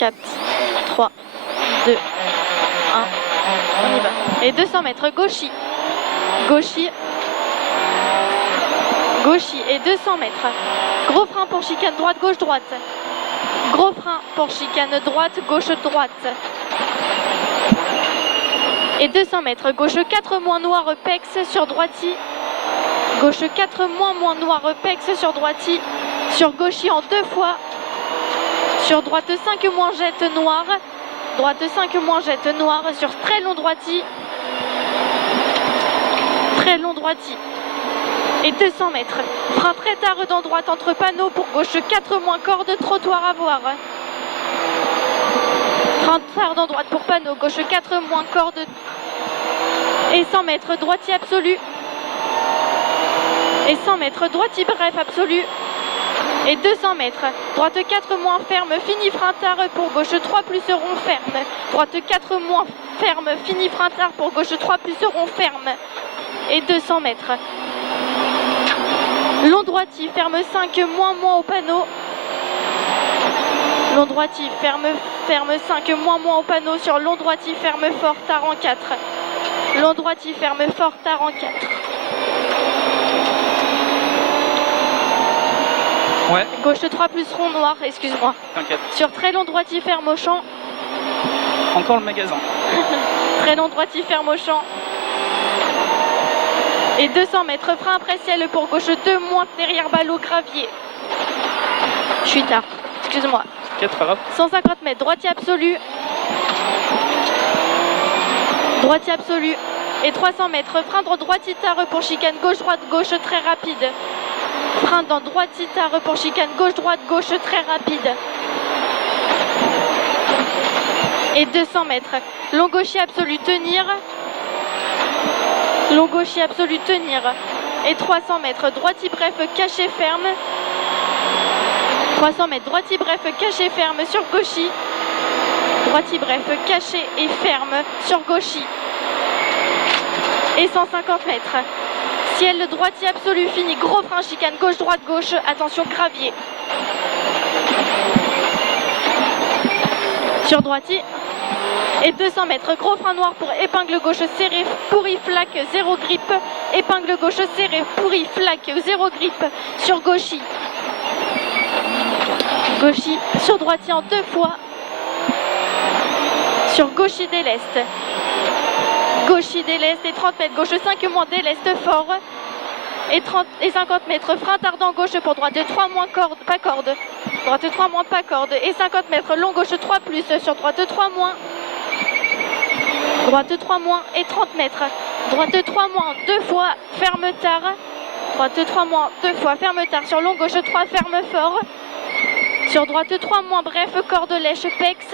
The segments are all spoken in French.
4, 3, 2, 1. On y va. Et 200 mètres, gauchis. Gauchis. Gauchis et 200 mètres. Gros frein pour chicane droite, gauche, droite. Gros frein pour chicane droite, gauche, droite. Et 200 mètres. Gauche 4 moins noir, pex sur droiti. Gauche 4 moins noir, pex sur droiti. Sur gauchis en 2 fois. Sur droite 5 moins jette noir. Droite 5 moins jette noir. Sur très long droiti. Très long droiti. Et 200 mètres. Frein très tard dans droite entre panneaux pour gauche 4 moins corde, trottoir à voir. Frein tard dans droite pour panneau, gauche 4 moins corde. Et 100 mètres, droitier absolu. Et 100 mètres, droitier bref absolu. Et 200 mètres, droite 4 moins ferme, fini frein tard pour gauche 3 plus rond ferme. Droite 4 moins ferme, fini frein tard pour gauche 3 plus rond ferme. Et 200 mètres. Long droitier, ferme 5 moins au panneau. Long droitier, ferme 5 moins au panneau. Sur long droitier, ferme fort, tard en 4. Long droitier, ferme fort, tard en 4. Ouais. Gauche 3 plus rond noir, excuse-moi. T'inquiète. Sur très long droitier, ferme au champ. Encore le magasin. Très long droitier, ferme au champ. Et 200 mètres, frein après ciel pour gauche 2 moins derrière ballot gravier. Je suis tard, excuse-moi. T'inquiète, pas grave. 150 mètres, droitier absolu. Droitier absolu. Et 300 mètres, frein dans droitier tard pour chicane gauche-droite, gauche très rapide. Frein dans droitier tard pour chicane gauche-droite, gauche très rapide. Et 200 mètres, long gauchier absolu, tenir. Long gauchier absolu, tenir. Et 300 mètres, droitier bref, caché ferme. 300 mètres, droitier bref, caché ferme sur gauchis. Droitier bref, caché et ferme sur gauchis. Et 150 mètres. Ciel droitier absolu fini, gros frein chicane gauche droite gauche, attention gravier. Sur droitier. Et 200 mètres, gros frein noir pour épingle gauche serré, pourri flaque, 0 grippe. Épingle gauche serré, pourri flaque, 0 grippe. Sur gauchis. Gauchis, sur droitier en 2 fois. Sur gauchis déleste. Gauchis déleste et 30 mètres, gauche 5 moins déleste fort. Et 50 mètres, frein tardant gauche pour droite 3 moins corde, pas corde. Droite 3 moins pas corde. Et 50 mètres, long gauche 3 plus, sur droite 3 moins. Droite 3 moins et 30 mètres. Droite 3 moins 2 fois, ferme tard. Droite 3 moins 2 fois, ferme tard. Sur long gauche 3, ferme fort. Sur droite 3 moins, bref, corde lèche, pex.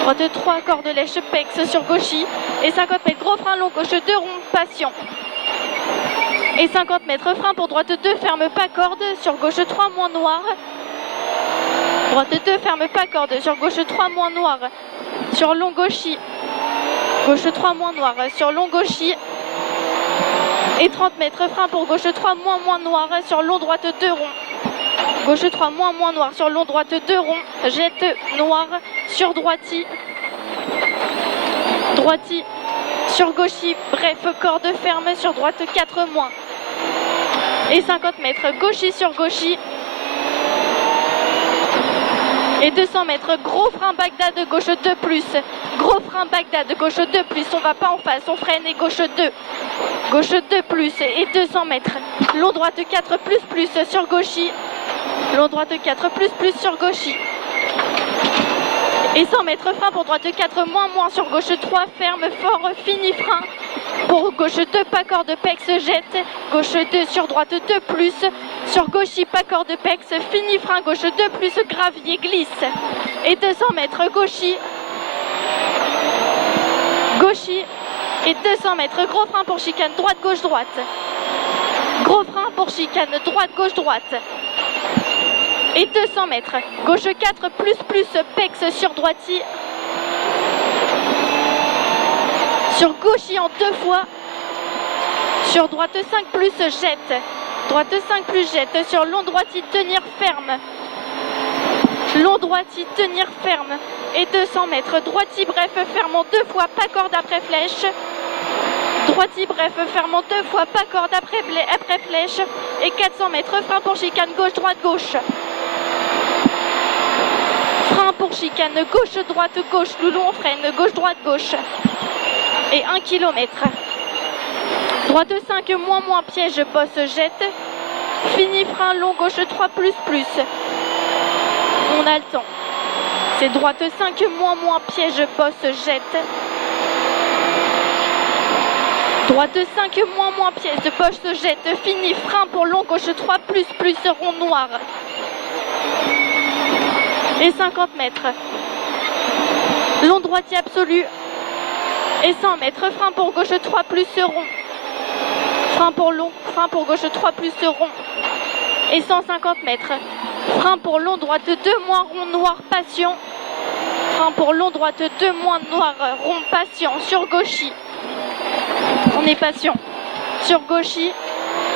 Droite 3, corde lèche, pex sur gauchis. Et 50 mètres, gros frein long gauche 2 rond, patient. Et 50 mètres, frein pour droite 2, ferme pas corde. Sur gauche 3 moins noir. Droite 2, ferme pas corde. Sur gauche 3 moins noir. Sur long gauchis. Gauche 3 moins noir. Sur long gauchis. Et 30 mètres, frein pour gauche 3 moins noir. Sur long droite 2 rond. Gauche 3 moins noir. Sur long droite 2 rond. Jette noir. Sur droiti. Droiti. Sur gauchis. Bref, corde ferme. Sur droite 4 moins. Et 50 mètres, gauchis sur gauchis. Et 200 mètres, gros frein Bagdad, gauche 2 plus. Gros frein Bagdad, gauche 2 plus. On va pas en face, on freine et gauche 2. Gauche 2 plus et 200 mètres. Long droite 4 plus sur gauchis. Long droite 4 plus sur gauchis. Et 100 mètres, frein pour droite 4 moins sur gauche 3. Ferme fort, fini frein. Pour gauche 2, pas corde, pex, jette. Gauche 2 sur droite 2 plus. Sur gauchis, pas corde, pex, fini frein. Gauche 2 plus, gravier, glisse. Et 200 mètres, gauchis. Gauchis. Et 200 mètres, gros frein pour chicane, droite, gauche, droite. Gros frein pour chicane, droite, gauche, droite. Et 200 mètres, gauche 4 plus, pex sur droitier. Sur gauchis en 2 fois. Sur droite 5 plus, jette. Droite 5 plus, jette. Sur long droitier, tenir ferme. Long droiti, tenir ferme. Et 200 mètres. Droiti, bref, fermant 2 fois, pas corde après flèche. Droiti, bref, fermant 2 fois, pas corde après flèche. Et 400 mètres, frein pour chicane, gauche, droite, gauche. Frein pour chicane, gauche, droite, gauche. Loulou, on freine, gauche, droite, gauche. Et 1 km. Droite 5, moins, piège, bosse, jette. Fini, frein, long, gauche 3, plus. On a le temps. C'est droite 5, moins, piège, bosse, jette. Droite 5, moins, piège, bosse, jette. Fini, frein pour long, gauche 3, plus, rond noir. Et 50 mètres. Long droitier absolu. Et 100 mètres, frein pour gauche 3, plus rond. Frein pour long, frein pour gauche 3, plus rond. Et 150 mètres. Frein pour long, droite 2, moins rond, noir, patient. Frein pour long, droite 2, moins noir, rond, patient. Sur gauchis. On est patient. Sur gauchis.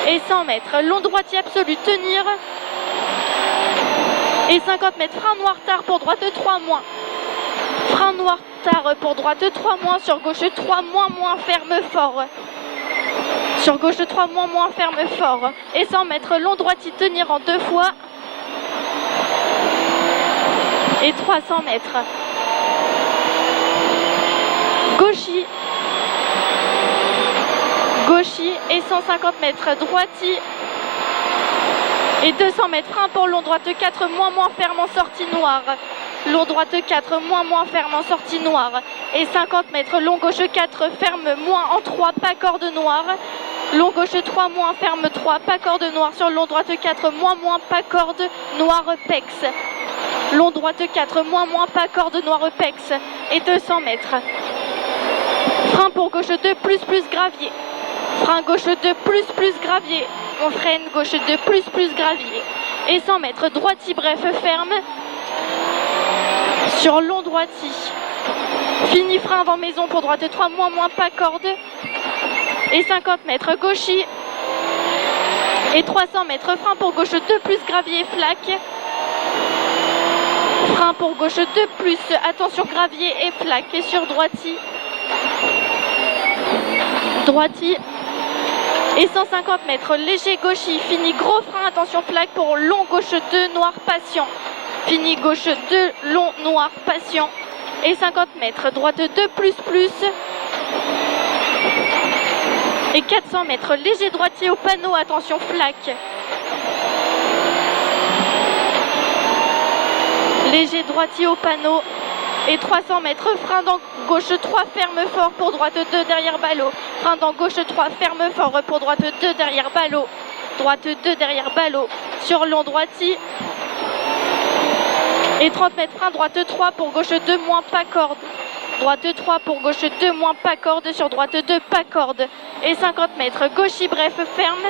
Et 100 mètres. Long droitier absolu, tenir. Et 50 mètres. Frein noir, tard pour droite 3, moins. Frein noir, tard pour droite 3, moins. Sur gauche 3, moins, ferme, fort. Sur gauche 3, moins, ferme, fort. Et 100 mètres, long droitier, tenir en 2 fois. Et 300 mètres. Gauchis. Gauchis et 150 mètres, droitier. Et 200 mètres, frein pour long, droite 4, moins, ferme en sortie noire. Long droite 4, moins, ferme en sortie noire. Et 50 mètres, long gauche 4, ferme, moins en 3, pas corde noire. Long gauche 3, moins, ferme 3, pas corde noire. Sur long droite 4, moins, pas corde noire, pex. Long droite 4, moins, pas corde noire, pex. Et 200 mètres. Frein pour gauche 2, plus, gravier. Frein gauche 2, plus, gravier. On freine, gauche 2, plus, gravier. Et 100 mètres, droitier, bref, ferme. Sur long droitier. Fini, frein avant maison pour droite 3, moins, pas corde. Et 50 mètres, gauchis. Et 300 mètres, frein pour gauche 2, plus, gravier, flaque. Frein pour gauche 2, plus, attention, gravier et flaque. Et sur droitier. Droitier. Et 150 mètres, léger gauchis, fini, gros frein, attention, flaque pour long, gauche 2, noir, patient. Fini, gauche 2, long, noir, patient. Et 50 mètres, droite 2, plus. Et 400 mètres, léger droitier au panneau, attention, flaque. Léger droitier au panneau. Et 300 mètres, frein dans gauche 3, ferme fort pour droite 2 derrière ballot. Frein dans gauche 3, ferme fort pour droite 2 derrière ballot. Droite 2 derrière ballot. Sur long droitier. Et 30 mètres, frein droite 3 pour gauche 2, moins pas corde. Droite 3 pour gauche 2, moins pas corde. Sur droite 2, pas corde. Et 50 mètres, gauchis, bref, ferme.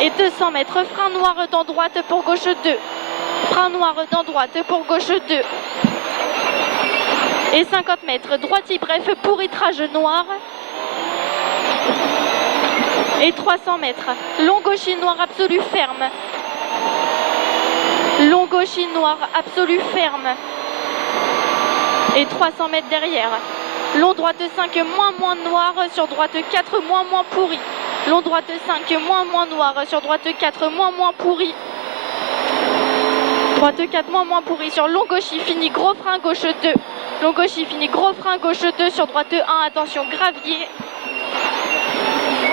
Et 200 mètres, frein noir dans droite pour gauche 2. Frein noir dans droite pour gauche 2. Et 50 mètres, droitier, bref, pourritrage noir. Et 300 mètres, long gauchis noir absolu ferme. Long gauchis noir absolu ferme. Et 300 mètres derrière. Long droite 5, moins noir. Sur droite 4, moins pourri. Long droite 5, moins noir. Sur droite 4, moins pourri. Droite 4, moins pourri. Sur long gauchis, fini, gros frein, gauche 2. Long gauchis, fini, gros frein, gauche 2. Sur droite 1, attention, gravier.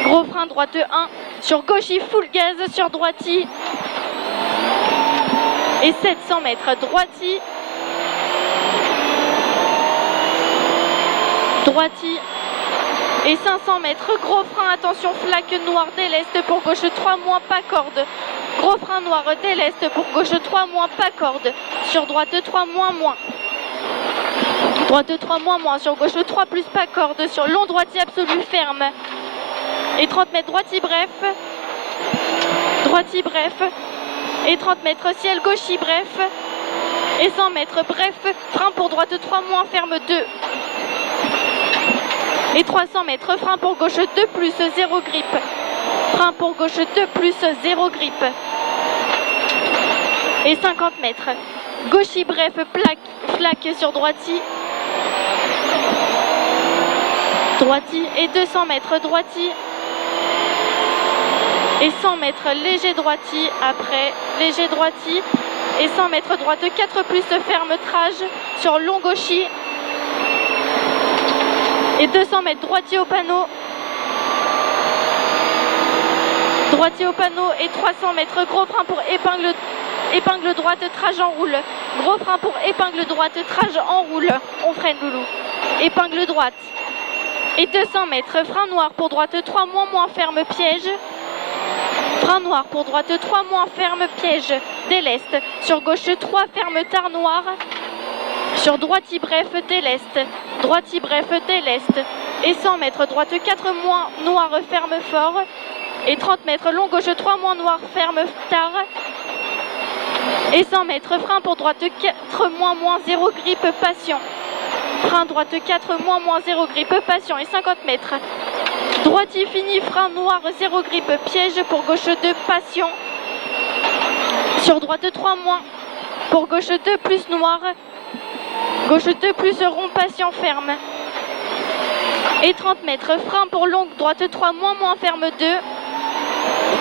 Gros frein, droite 1. Sur gauchis, full gaz. Sur droitier. Et 700 mètres, droitier. Droitier. Et 500 mètres, gros frein, attention, flaque noire dès l'est pour gauche 3, moins pas corde. Gros frein noir dès l'est pour gauche 3, moins pas corde. Sur droite 3, moins. Droite 3, moins. Sur gauche 3, plus pas corde. Sur long droitier absolu ferme. Et 30 mètres, droitier bref. Droitier bref. Et 30 mètres, ciel gauchis bref. Et 100 mètres, bref. Frein pour droite 3, moins, ferme 2. Et 300 mètres, frein pour gauche 2, plus 0 grippe. Frein pour gauche 2, plus 0 grippe. Et 50 mètres. Gauchy bref, flaque sur droiti. Droiti et 200 mètres droiti. Et 100 mètres léger droiti après, léger droiti. Et 100 mètres droite 4 plus ferme trage sur long gauchy. Et 200 mètres droitier au panneau. Droitier au panneau et 300 mètres gros frein pour épingle droite, trage en roule. Gros frein pour épingle droite, trage en roule. On freine loulou. Épingle droite. Et 200 mètres, frein noir pour droite 3 moins ferme piège. Frein noir pour droite 3 moins ferme piège. Déleste. Sur gauche 3 ferme tard noir. Sur droiti bref déleste. Droiti bref déleste. Et 100 mètres droite 4 moins noir ferme fort. Et 30 mètres long gauche 3 moins noir ferme tard. Et 100 mètres frein pour droite 4 moins 0 grippe passion. Frein droite 4 moins 0 grippe passion et 50 mètres. Droitier fini, frein noir 0 grippe piège pour gauche 2 passion. Sur droite 3 moins. Pour gauche 2 plus noir. Gauche 2 plus rond patient ferme. Et 30 mètres. Frein pour long droite 3 moins ferme 2.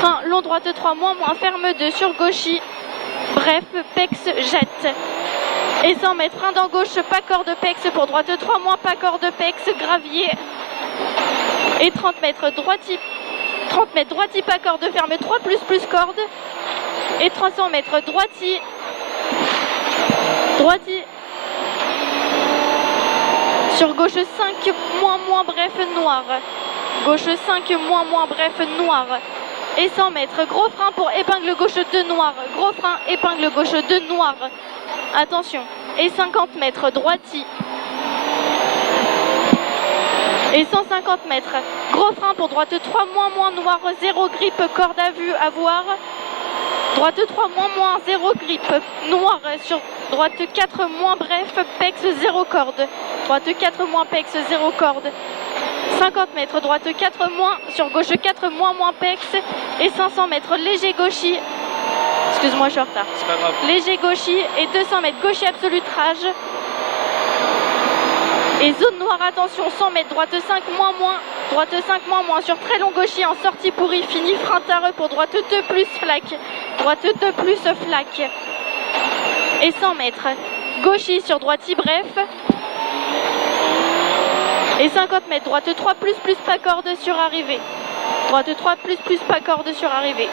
Frein long droite 3 moins ferme 2 sur gauchy. Bref, pex jette. Et 100 mètres. Frein dans gauche, pas corde pex pour droite 3 moins pas corde pex gravier. Et 30 mètres droitier. 30 mètres droitier pas corde ferme 3 plus corde. Et 300 mètres droitier. Droitier. Sur gauche 5 moins bref noir. Gauche 5 moins bref noir. Et 100 mètres. Gros frein pour épingle gauche 2 noir. Gros frein épingle gauche 2 noir. Attention. Et 50 mètres droitier. Et 150 mètres. Gros frein pour droite 3 moins noir. 0 grippe corde à vue à voir. Droite 3 moins 0 grippe noir sur droite 4 moins bref pex 0 corde. Droite 4 moins pex 0 corde. 50 mètres droite 4 moins sur gauche 4 moins pex et 500 mètres léger gauchy. Excuse-moi, je suis en retard. C'est pas grave. Léger gauchy et 200 mètres gauchy absolu trage. Et zone noire, attention, 100 mètres droite 5 moins. Droite 5 moins sur très long gauchy en sortie pourrie, fini frein tareux pour droite 2 plus flaque. Droite 2 plus flaque. Et 100 mètres. Gauchy sur droiti bref. Et 50 mètres. Droite 3 plus pas corde sur arrivée. Droite 3 plus pas corde sur arrivée.